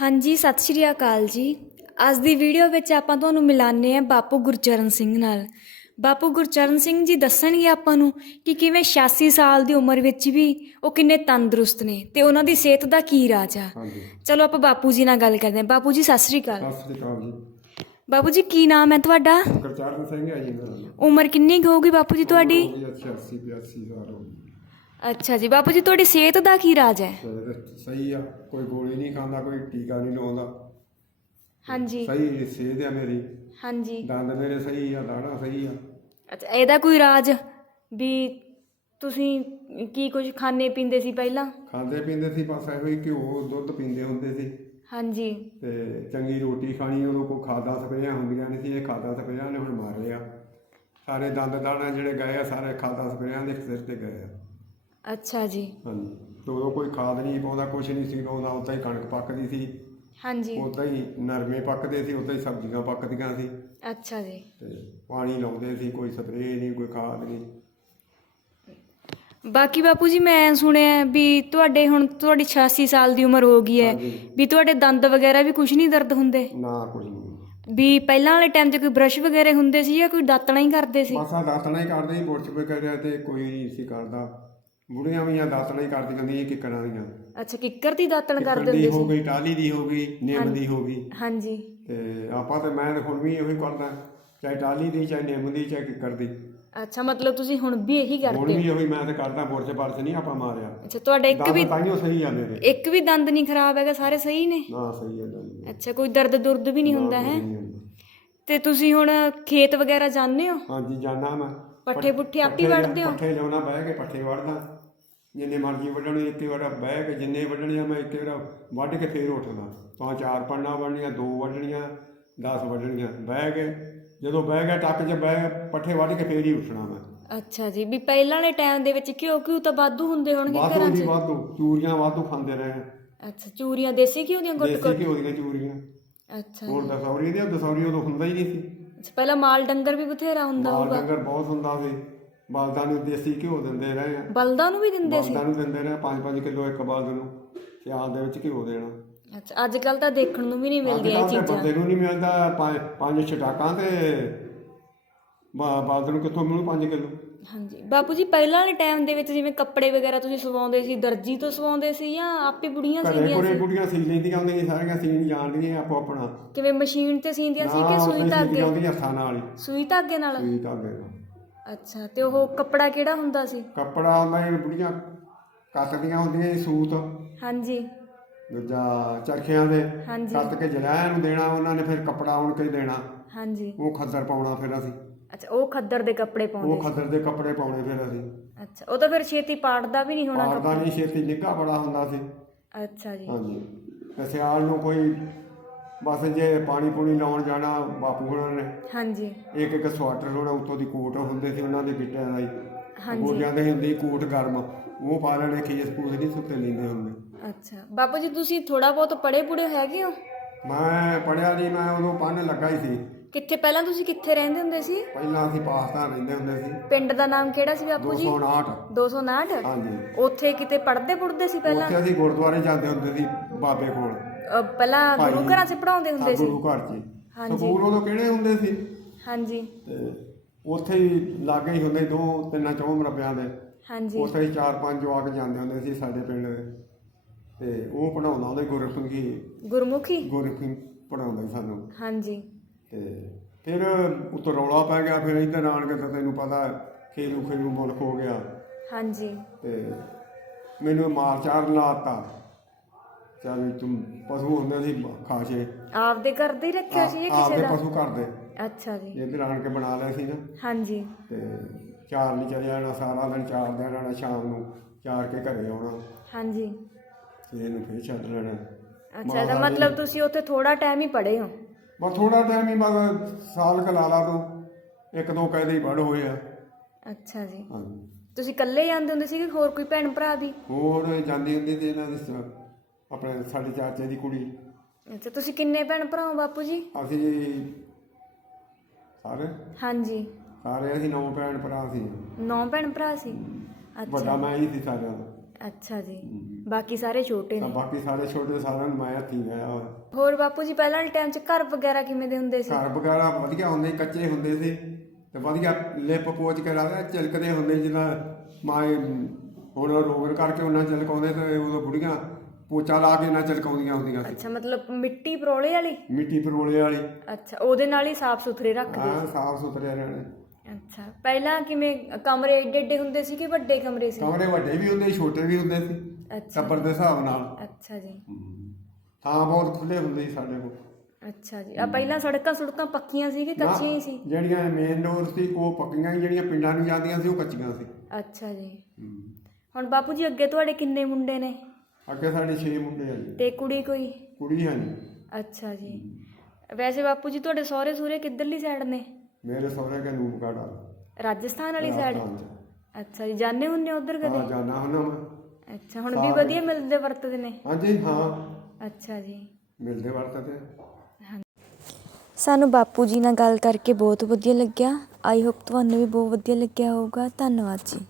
ਹਾਂਜੀ ਸਤਿ ਸ਼੍ਰੀ ਅਕਾਲ ਜੀ। ਅੱਜ ਦੀ ਵੀਡੀਓ ਵਿੱਚ ਆਪਾਂ ਤੁਹਾਨੂੰ ਮਿਲਾਨੇ ਆ ਬਾਪੂ ਗੁਰਚਰਨ ਸਿੰਘ ਨਾਲ। ਬਾਪੂ ਗੁਰਚਰਨ ਸਿੰਘ ਜੀ ਦੱਸਣਗੇ ਆਪਾਂ ਨੂੰ ਕਿ ਕਿਵੇਂ 86 ਸਾਲ ਦੀ ਉਮਰ ਵਿੱਚ ਵੀ ਉਹ ਕਿੰਨੇ ਤੰਦਰੁਸਤ ਨੇ ਤੇ ਉਹਨਾਂ ਦੀ ਸਿਹਤ ਦਾ ਕੀ ਰਾਜ ਆ। ਹਾਂਜੀ। ਚਲੋ ਆਪਾਂ ਬਾਪੂ ਜੀ ਨਾਲ ਗੱਲ ਕਰਦੇ ਹਾਂ। ਬਾਪੂ ਜੀ ਸਤਿ ਸ਼੍ਰੀ ਅਕਾਲ। ਸਤਿ ਸ੍ਰੀ ਅਕਾਲ ਜੀ। ਬਾਪੂ ਜੀ ਕੀ ਨਾਮ ਹੈ ਤੁਹਾਡਾ? ਗੁਰਚਰਨ ਸਿੰਘ ਹੈ ਜੀ ਮੇਰਾ ਨਾਮ। ਉਮਰ ਕਿੰਨੀ ਕੁ ਹੋਊਗੀ ਬਾਪੂ ਜੀ ਤੁਹਾਡੀ? ਹੋ ਗਈ 86 82 ਸਾਲ ਹੋ ਗਈ। ਅੱਛਾ ਜੀ ਬਾਪੂ ਜੀ ਤੁਹਾਡੀ ਸਿਹਤ ਦਾ ਕੀ ਰਾਜ ਹੈ? ਸਹੀ ਆ ਕੋਈ ਗੋਲੀ ਨਹੀਂ ਖਾਂਦਾ ਕੋਈ ਟੀਕਾ ਨਹੀਂ ਲਾਉਂਦਾ ਹਾਂਜੀ। ਸਹੀ ਸਿਹਤ ਆ ਮੇਰੀ। ਹਾਂਜੀ। ਦੰਦ ਮੇਰੇ ਸਹੀ ਆ ਦਾੜਾ ਸਹੀ ਆ। ਅੱਛਾ ਇਹਦਾ ਕੋਈ ਰਾਜ ਵੀ ਤੁਸੀਂ ਕੀ ਕੁਝ ਖਾਣੇ ਪੀਂਦੇ ਸੀ ਪਹਿਲਾਂ? ਖਾਂਦੇ ਪੀਂਦੇ ਸੀ ਬਸ ਇਹੋ ਹੀ ਘਿਓ ਦੁੱਧ ਪੀਂਦੇ ਹੁੰਦੇ ਸੀ। ਹਾਂਜੀ। ਤੇ ਚੰਗੀ ਰੋਟੀ ਖਾਣੀ ਉਦੋਂ ਕੋ ਖਾਦਾ ਸਪਰੇਆਂ ਹੁੰਦੀਆਂ ਨਹੀਂ ਸੀ ਇਹ ਖਾਦਾ ਸਪਰੇਆਂ ਨੇ ਹੁਣ ਮਾਰੇ ਆ ਸਾਰੇ ਦੰਦ ਦਾਣਾ ਜਿਹੜੇ ਗਏ ਆ ਸਾਰੇ ਖਾਦਾ ਸਪਰੇਆਂ ਦੇ ਸਿਰ ਤੇ ਗਏ ਆ। ਅੱਛਾ ਜੀ। ਹਾਂਜੀ। ਤੇ ਉਦੋਂ ਕੋਈ ਖਾਦ ਨਹੀਂ ਪਾਉਂਦਾ ਕੁਛ ਨਹੀਂ ਸੀ ਲਾਉਂਦਾ ਉਦਾਂ ਹੀ ਕਣਕ ਪੱਕਦੀ ਸੀ। ਹਾਂਜੀ। ਉਦਾਂ ਹੀ ਨਰਮੇ ਪੱਕਦੇ ਸੀ ਉਦਾਂ ਹੀ ਸਬਜ਼ੀਆਂ ਪੱਕਦੀਆਂ ਸੀ। ਅੱਛਾ ਜੀ। ਤੇ ਪਾਣੀ ਲਾਉਂਦੇ ਸੀ ਕੋਈ ਸਪਰੇਅ ਨਹੀਂ ਕੋਈ ਖਾਦ ਨਹੀਂ। ਬਾਕੀ ਬਾਪੂ ਜੀ ਮੈਂ ਸੁਣਿਆ ਵੀ ਤੁਹਾਡੇ ਹੁਣ ਤੁਹਾਡੀ 86 ਸਾਲ ਦੀ ਉਮਰ ਹੋ ਗਈ ਹੈ। ਹਾਂਜੀ। ਵੀ ਤੁਹਾਡੇ ਦੰਦ ਵਗੈਰਾ ਵੀ ਕੁਝ ਨਹੀਂ ਦਰਦ ਹੁੰਦੇ? ਨਾ ਕੁਝ ਨਹੀਂ। ਵੀ ਪਹਿਲਾਂ ਵਾਲੇ ਟਾਈਮ 'ਚ ਕੋਈ ਬ੍ਰਸ਼ ਵਗੈਰਾ ਹੁੰਦੇ ਸੀ ਜਾਂ ਕੋਈ ਦਾਤਣਾ ਹੀ ਕਰਦੇ ਸੀ? ਬਸ ਆ ਦਾਤਣਾ ਹੀ ਕਰਦੇ ਸੀ ਪੇ ਕਰਿਆ ਤੇ ਕੋਈ ਨਹੀਂ ਸੀ ਕਰਦਾ। ਬੁੜੀਆਂ ਵੀ ਆ ਦਾਤਣਾ ਹੀ ਕਰਦੀਆਂ ਹੁੰਦੀਆਂ ਕਿੱਕਰਾਂ ਦੀਆਂ। ਅੱਛਾ ਕਿੱਕਰ ਦੀ ਦਾਤਣ ਕਰਦੇ ਕਿੱਕਰ ਦੀ ਹੋ ਸੀ? ਗਈ ਟਾਲੀ ਦੀ ਹੋ ਗਈ ਨਿੰਮ ਦੀ ਹੋ ਗਈ। ਹਾਂਜੀ। ਤੇ ਆਪਾਂ ਤੇ ਮੈਂ ਤੇ ਹੁਣ ਵੀ ਇਹੋ ਹੀ ਕਰਦਾ ਚਾਹੇ ਟਾਲੀ ਦੀ ਚਾਹੇ ਨਿੰਮ ਦੀ ਚਾਹੇ ਕਿੱਕਰ ਦੀ। ਅੱਛਾ ਮਤਲਬ ਤੁਸੀਂ ਹੁਣ ਵੀ ਇਹੀ ਹੁਣ ਕਰਦੇ ਵੀ ਇਹੋ ਹੀ ਮੈਂ ਤੇ ਕਰਦਾ ਬੁਰਚ ਪਰਚ ਨਹੀਂ ਆਪਾਂ ਮਾਰਿਆ। ਅੱਛਾ ਤੁਹਾਡਾ ਇੱਕ ਵੀ ਦੰਦ ਤਾਈਓ ਸਹੀ ਆ ਮੇਰੇ ਇੱਕ ਵੀ ਦੰਦ ਨਹੀਂ ਖਰਾਬ ਹੈਗਾ ਸਾਰੇ ਸਹੀ ਨੇ? ਨਾ ਸਹੀ ਆ ਦੰਦ। ਅੱਛਾ ਕੋਈ ਦਰਦ ਦੁਰਦ ਵੀ ਨਹੀਂ ਹੁੰਦਾ ਹੈ? ਨਹੀਂ ਹੁੰਦਾ। ਤੇ ਤੁਸੀਂ ਹੁਣ ਖੇਤ ਵਗੈਰਾ ਜਾਂਦੇ ਹੋ? ਹਾਂਜੀ ਜਾਣਾ ਮੈਂ। ਪੱਠੇ ਪੁੱਠੇ ਆਪੀ ਵੜਦੇ ਹੋ? ਪੱਠੇ ਲਿਆਉਣਾ ਬਹਿ ਕੇ ਪੱਠੇ ਵੜਦਾ ਜਿੰਨੇ ਮਰਜ਼ੀ ਵੱਢਣੇ ਇੱਕੇ ਵਾਰ ਬਹਿ ਕੇ ਜਿੰਨੇ ਵੱਢਣੇ ਆ ਮੈਂ ਇੱਕੇ ਵਾਰ ਵੱਢ ਕੇ ਫੇਰ ਉੱਠਦਾ। ਤਾਂ ਚਾਰ ਪੰਨਾ ਵੱਢਣੀਆਂ ਦੋ ਵੱਢਣੀਆਂ 10 ਵੱਢਣੀਆਂ ਬਹਿ ਕੇ ਜਦੋਂ ਬਹਿ ਗਿਆ ਟੱਕ 'ਚ ਬਹਿ ਪੱਠੇ ਵੱਢ ਕੇ ਫੇਰ ਹੀ ਉੱਠਣਾ ਮੈਂ। ਅੱਛਾ ਜੀ ਵੀ ਪਹਿਲਾਂ ਵਾਲੇ ਟਾਈਮ ਦੇ ਵਿੱਚ ਘਿਓ ਘਿਓ ਤਾਂ ਵਾਧੂ ਹੁੰਦੇ ਹੋਣਗੇ ਵਾਧੂ ਘਰਾਂ ਦੀ 'ਚ? ਵਾਧੂ। ਚੂਰੀਆਂ ਵਾਧੂ ਖਾਂਦੇ ਰਹੇ। ਅੱਛਾ ਚੂਰੀਆਂ ਦੇਸੀ ਘਿਓ ਦੀਆਂ ਗੁੱਟ ਦੇਸੀ ਘਿਓ ਦੀਆਂ ਚੂਰੀਆਂ। ਅੱਛਾ ਹੋਰ ਦਸੌਰੀ ਦੀਆਂ ਦਸੌਰੀ ਉਦੋਂ ਹੁੰਦਾ ਹੀ ਨਹੀਂ ਸੀ। ਅੱਛਾ, ਪਹਿਲਾਂ ਮਾਲ ਡੰਗਰ ਵੀ ਬਥੇਰਾ ਹੁੰਦਾ ਮਾਲ ਹੋਊਗਾ। ਡੰਗਰ ਬਹੁਤ ਹੁੰਦਾ ਸੀ। ਬਲਦਾਂ ਨੂੰ ਦੇਸੀ ਘਿਓ ਦਿੰਦੇ ਰਹੇ ਆ। ਬਲਦਾਂ ਨੂੰ ਵੀ ਦਿੰਦੇ ਸੀ? ਬਲਦਾਂ ਨੂੰ ਦਿੰਦੇ ਰਹੇ 5-5 ਕਿਲੋ ਇੱਕ ਬਲਦ ਨੂੰ ਸਿਆਲ ਦੇ ਵਿੱਚ ਘਿਓ ਦੇਣਾ। ਅੱਛਾ ਅੱਜ ਕੱਲ ਤਾਂ ਦੇਖਣ ਨੂੰ ਵੀ ਨਹੀਂ ਮਿਲਦੀਆਂ ਇਹ ਕੱਲ੍ਹ ਤੇ ਚੀਜ਼ਾਂ। ਬੰਦੇ ਨੂੰ ਨਹੀਂ ਮਿਲਦਾ ਪੰਜ ਪੰਜ ਛਟਾਕਾਂ ਤੇ ਬ- ਬਲਦ ਨੂੰ ਕਿੱਥੋਂ ਮਿਲੂ 5 ਕਿਲੋ? ਹਾਂਜੀ। ਬਾਪੂ ਜੀ ਪਹਿਲਾਂ ਵਾਲੇ ਟਾਈਮ ਦੇ ਵਿੱਚ ਜਿਵੇਂ ਕੱਪੜੇ ਵਗੈਰਾ ਤੁਸੀਂ ਸਵਾਉਂਦੇ ਸੀ ਦਰਜੀ ਤੋਂ ਸਵਾਉਂਦੇ ਸੀ ਜਾਂ ਆਪੇ ਬੁੜੀਆਂ ਘਰੇ ਸੀਂਦੀਆਂ ਕੋਲੇ ਸੀ? ਕੁੜੀਆਂ ਸੀ ਲੈਂਦੀਆਂ ਹੁੰਦੀਆਂ ਸੀ, ਸਾਰੀਆਂ ਸੀਣ ਜਾਣਦੀਆਂ ਆਪੋ ਆਪਣਾ। ਕਿਵੇਂ ਮਸ਼ੀਨ ਤੇ ਸੀਂਦੀਆਂ ਸੀ ਕਿ ਸੂਈ ਸੀਂਦੀਆਂ ਧਾਗੇ? ਹੁੰਦੀਆਂ ਹੱਥਾਂ ਨਾਲ ਹੀ। ਸੂਈ ਧਾਗੇ ਨਾਲ? ਸੂਈ ਧਾਗੇ ਨਾਲ। ਅੱਛਾ ਤੇ ਉਹ ਕੱਪੜਾ ਕਿਹੜਾ ਹੁੰਦਾ ਸੀ? ਕੱਪੜਾ ਆਉਂਦਾ ਇਹ ਬੁੜੀਆਂ ਕੱਤਦੀਆਂ ਹੁੰਦੀਆਂ ਸੀ ਸੂਤ। ਹਾਂਜੀ। ਦੂਜਾ ਚਰਖਿਆਂ ਦੇ ਹਾਂਜੀ। ਕੱਤ ਕੇ ਜਲਾਇਆ ਨੂੰ ਦੇਣਾ ਉਹਨਾਂ ਨੇ ਫਿਰ ਕੱਪੜਾ ਉਣ ਕੇ ਦੇਣਾ। ਹਾਂਜੀ। ਉਹ ਖੱਦਰ ਪਾਉਣਾ ਫਿਰ ਅਸੀਂ। ਅੱਛਾ ਉਹ ਖੱਦਰ ਦੇ ਕੱਪੜੇ ਪਾਉਂਦੇ ਉਹ ਖੱਦਰ ਦੇ ਕੱਪੜੇ ਪਾਉਣੇ ਫਿਰ ਅਸੀਂ। ਅੱਛਾ ਉਹ ਤਾਂ ਫਿਰ ਛੇਤੀ ਪਾੜਦਾ ਵੀ ਨਹੀਂ ਹੋਣਾ ਪਾੜਦਾ ਨਹੀਂ ਛੇਤੀ ਨਿੱਘਾ ਬੜਾ ਹੁੰਦਾ ਸੀ। ਅੱਛਾ ਜੀ। ਹਾਂਜੀ। ਤੇ ਸਿਆਲ ਨੂੰ ਕੋਈ ਬਸ ਜੇ ਪਾਣੀ ਪੂਣੀ ਲਾਉਣ ਜਾਣਾ ਬਾਪੂ ਹੋਣਾ ਨੇ ਹਾਂਜੀ। ਇੱਕ ਇੱਕ ਸਵਾਟਰ ਹੋਣਾ ਉੱਤੋਂ ਦੀ ਕੋਟ ਹੁੰਦੇ ਸੀ ਉਹਨਾਂ ਦੇ ਬਿੱਟਿਆਂ ਦਾ ਹੀ। ਹਾਂਜੀ। ਗੋਡਿਆਂ ਦੇ ਹੁੰਦੀ ਕੋਟ ਗਰਮ ਉਹ ਪਾ ਲੈਣੇ ਖੇਸ ਪੂਸ ਨਹੀਂ ਸੁੱਤੇ ਲੈਂਦੇ ਹੁੰਦੇ। ਅੱਛਾ। ਬਾਪੂ ਜੀ ਤੁਸੀਂ ਥੋੜਾ ਬਹੁਤ ਪੜੇ ਪੁੜੇ ਹੈਗੇ ਹੋ? ਮੈਂ ਪੜਿਆ ਨਹੀਂ ਮੈਂ ਉਦੋਂ ਪੜ੍ਹਨ ਲੱਗਾ ਹੀ ਸੀ। ਕਿੱਥੇ ਪਹਿਲਾਂ ਤੁਸੀਂ ਕਿੱਥੇ ਰਹਿੰਦੇ ਹੁੰਦੇ ਸੀ? ਪਹਿਲਾਂ ਅਸੀਂ ਪਾਕਿਸਤਾਨ ਰਹਿੰਦੇ ਹੁੰਦੇ ਸੀ। ਪਿੰਡ ਦਾ ਨਾਮ ਕਿਹੜਾ ਸੀ ਬਾਪੂ ਜੀ? 259 259 ਹਾਂਜੀ। ਉੱਥੇ ਕਿਤੇ ਪੜਦੇ ਪੁੜਦੇ ਸੀ ਪਹਿਲਾਂ? ਉੱਥੇ ਅਸੀਂ ਗੁਰਦੁਆਰੇ ਜਾਂਦੇ ਹੁੰਦੇ ਸੀ ਬਾਬੇ ਕੋਲ। ਪਹਿਲਾਂ ਗੁਰੂ ਘਰਾਂ 'ਚ ਪੜਾਉਂਦੇ ਹੁੰਦੇ ਹਾਂ, ਸੀ। ਗੁਰੂ ਘਰ 'ਚ। ਹੀ। ਹਾਂਜੀ। ਸਕੂਲ ਉਦੋਂ ਕਿਹੜੇ ਹੁੰਦੇ ਸੀ? ਹਾਂਜੀ। ਤੇ ਉੱਥੇ ਹੀ ਲਾਗੇ ਹੀ ਹੁੰਦੇ ਦੋ ਤਿੰਨ ਚੌਂ ਮਰਬਿਆਂ ਦੇ। ਹਾਂਜੀ। ਉੱਥੇ ਹੀ ਚਾਰ ਪੰਜ ਜਵਾਕ ਜਾਂਦੇ ਹੁੰਦੇ ਸੀ ਸਾਡੇ ਪਿੰਡ ਦੇ। ਤੇ ਉਹ ਪੜਾਉਂਦਾ ਉਹਦੇ ਗੁਰਸਿੱਖੀ ਗੁਰਮੁਖੀ। ਗੁਰਸਿੱਖੀ ਪੜਾਉਂਦਾ ਸੀ ਸਾਨੂੰ। ਹਾਂਜੀ। ਤੇ ਫਿਰ ਉੱਤੋਂ ਰੌਲਾ ਪੈ ਗਿਆ ਫਿਰ ਇੱਧਰ ਆਣ ਕੇ ਤਾਂ ਤੈਨੂੰ ਪਤਾ ਖੇਲੂ ਖੇਲੂ ਮੁਲਕ ਹੋ ਗਿਆ। ਹਾਂਜੀ। ਤੇ ਮੈਨੂੰ ਮਾਰ ਚਾਰ ਲਾਤਾ ਚਾਹੇ ਤੂੰ ਪਸ਼ੂ ਹੁੰਦੇ ਸੀ ਖਾਸੇ ਆਪਦੇ ਘਰ ਦੇ ਹੀ ਰੱਖਿਆ ਸੀ ਜਾਂ ਕਿਸੇ ਆਪਦੇ ਦਾ ਪਸ਼ੂ ਘਰ ਦੇ। ਅੱਛਾ ਜੀ। ਇੱਧਰ ਆਣ ਕੇ ਬਣਾ ਲਿਆ ਸੀ ਨਾ ਹਾਂਜੀ। ਤੇ ਚਾਰ ਨਹੀਂ ਚਲੇ ਜਾਣਾ ਸਾਰਾ ਦਿਨ ਚਾਰ ਦਿਨ ਰਹਿਣਾ ਸ਼ਾਮ ਨੂੰ ਚਾਰ ਕੇ ਘਰੇ ਆਉਣਾ। ਹਾਂਜੀ। ਤੇ ਇਹਨੂੰ ਫੇਰ ਛੱਡ ਲੈਣਾ। ਅੱਛਾ ਦਾ ਮਤਲਬ ਤੁਸੀਂ ਉੱਥੇ ਥੋੜਾ ਟਾਈਮ ਹੀ ਪੜੇ ਹੋ? ਬਸ ਥੋੜਾ ਟਾਈਮ ਹੀ ਬਸ ਸਾਲ ਕਲਾਲਾ ਤੋਂ। ਇੱਕ ਦੋ ਕਾਇਦੇ ਹੀ ਪੜ ਹੋਏ ਆ। ਅੱਛਾ ਜੀ। ਹਾਂਜੀ। ਤੁਸੀਂ ਇਕੱਲੇ ਜਾਂਦੇ ਹੁੰਦੇ ਸੀ ਕਿ ਹੋਰ ਕੋਈ ਭੈਣ ਭਰਾ ਵੀ ਹੋਰ ਜਾਂਦੀ ਹੁੰਦੀ ਤੇ ਇਹਨਾਂ ਦੀ ਸ- ਆਪਣੇ ਸਾਡੇ ਚਾਚੇ ਦੀ ਕੁੜੀ। ਅੱਛਾ ਤੁਸੀਂ ਕਿੰਨੇ ਭੈਣ ਭਰਾ ਹੋ ਬਾਪੂ ਜੀ? ਅਸੀਂ ਸਾਰੇ। ਹਾਂਜੀ। ਸਾਰੇ ਅਸੀਂ ਨੌ ਭੈਣ ਭਰਾ ਸੀ। ਨੌ ਭੈਣ ਭਰਾ ਸੀ? ਅੱਛਾ। ਵੱਡਾ ਮੈਂ ਹੀ ਸੀ ਸਾਰਿਆਂ ਦਾ। ਅੱਛਾ ਜੀ। ਬਾਕੀ ਸਾਰੇ ਛੋਟੇ ਨੇ। ਬਾਕੀ ਸਾਰੇ ਛੋਟੇ ਸਾਰਿਆਂ ਨੂੰ ਮੈਂ ਹੱਥੀਂ ਗਿਆ ਹੋਰ ਬਾਪੂ ਜੀ ਪਹਿਲਾਂ ਵਾਲੇ ਟਾਈਮ 'ਚ ਘਰ ਵਗੈਰਾ ਕਿਵੇਂ ਦੇ ਹੁੰਦੇ ਸੀ? ਘਰ ਵਗੈਰਾ ਵਧੀਆ ਹੁੰਦੇ ਕੱਚੇ ਹੁੰਦੇ ਸੀ। ਤੇ ਵਧੀਆ ਲਿਪ ਪੋਚ ਕੇ ਰਾਦਾ ਚਿਲਕਦੇ ਹੁੰਦੇ ਜਿੱਦਾਂ ਮਾਏ ਹੁਣ ਰੋਗਰ ਕਰਕੇ ਉਹਨਾਂ ਚਿਲਕਾਉਂਦੇ ਤੇ ਉਦੋਂ ਬੁੜੀਆਂ ਪੋਚਾ ਲਾ ਕੇ ਨਾ ਚਿਲਕਾਉਂਦੀਆਂ ਹੁੰਦੀਆਂ ਸੀ। ਅੱਛਾ ਮਤਲਬ ਮਿੱਟੀ ਪਰੋਲੇ ਵਾਲੀ? ਮਿੱਟੀ ਪਰੋਲੇ ਵਾਲੀ। ਅੱਛਾ ਉਹਦੇ ਨਾਲ ਹੀ ਸਾਫ਼ ਸੁਥਰੇ ਰੱਖਦੇ ਹਾਂ ਸਾਫ਼ ਸੁਥਰੇ ਰਹਿਣੇ ਅੱਛਾ ਪਹਿਲਾਂ ਕਿਵੇਂ ਕਮਰੇ ਏਡੇ ਏਡੇ ਹੁੰਦੇ ਸੀ ਕਿ ਵੱਡੇ ਕਮਰੇ ਸੀ? ਕਮਰੇ ਵੱਡੇ ਵੀ ਹੁੰਦੇ ਸੀ ਛੋਟੇ ਵੀ ਹੁੰਦੇ ਸੀ ਅੱਛਾ। ਟੱਬਰ ਦੇ ਹਿਸਾਬ ਨਾਲ। ਅੱਛਾ ਜੀ। ਥਾਂ ਬਹੁਤ ਖੁੱਲੇ ਹੁੰਦੇ ਸੀ ਸਾਡੇ ਕੋਲ। ਅੱਛਾ ਜੀ। ਆ ਪਹਿਲਾਂ ਸੜਕਾਂ ਸੁੜਕਾਂ ਪੱਕੀਆਂ ਸੀ ਕਿ ਕੱਚੀਆਂ ਹੀ ਸੀ? ਜਿਹੜੀਆਂ ਮੇਨ ਡੋਰ ਸੀ ਉਹ ਪੱਕੀਆਂ ਸੀ, ਜਿਹੜੀਆਂ ਪਿੰਡਾਂ ਨੂੰ ਜਾਂਦੀਆਂ ਸੀ ਉਹ ਕੱਚੀਆਂ ਸੀ। ਅੱਛਾ ਜੀ। ਹੁਣ ਬਾਪੂ ਜੀ ਅੱਗੇ ਤੁਹਾਡੇ ਕਿੰਨੇ ਮੁੰਡੇ ਨੇ? ਅੱਗੇ ਸਾਡੇ 6 ਮੁੰਡੇ ਆ ਜੀ। ਤੇ ਕੁੜੀ ਕੋਈ? ਕੁੜੀ ਹੈ ਜੀ ਅੱਛਾ ਜੀ। ਵੈਸੇ ਬਾਪੂ ਜੀ ਤੁਹਾਡੇ ਸਹੁਰੇ ਸੂਰੇ ਕਿੱਧਰਲੀ ਸਾਈਡ ਨੇ? ਮੇਰੇ ਸਹੁਰੇ ਕੇ ਨੂਪਗੜਾ ਰਾਜਸਥਾਨ ਵਾਲੀ ਸਾਈਡ ਅੱਛਾ ਜੀ ਜਾਣੇ ਹੁੰਨੇ ਉਧਰ ਹਾਂ ਕਦੇ ਜਾਣਾ ਹੁੰਦਾ ਮੈਂ ਅੱਛਾ ਹੁਣ ਵੀ ਵਧੀਆ ਮਿਲਦੇ ਵਰਤਦੇ ਨੇ? ਹਾਂਜੀ ਹਾਂ। ਅੱਛਾ ਜੀ। ਮਿਲਦੇ ਵਰਤਦੇ। ਸਾਨੂੰ ਬਾਪੂ ਜੀ ਨਾਲ ਗੱਲ ਕਰਕੇ ਬਹੁਤ ਵਧੀਆ ਲੱਗਿਆ। ਆਈ ਹੋਪ ਤੁਹਾਨੂੰ ਵੀ ਬਹੁਤ ਵਧੀਆ ਲੱਗਿਆ ਹੋਊਗਾ। ਧੰਨਵਾਦ ਜੀ।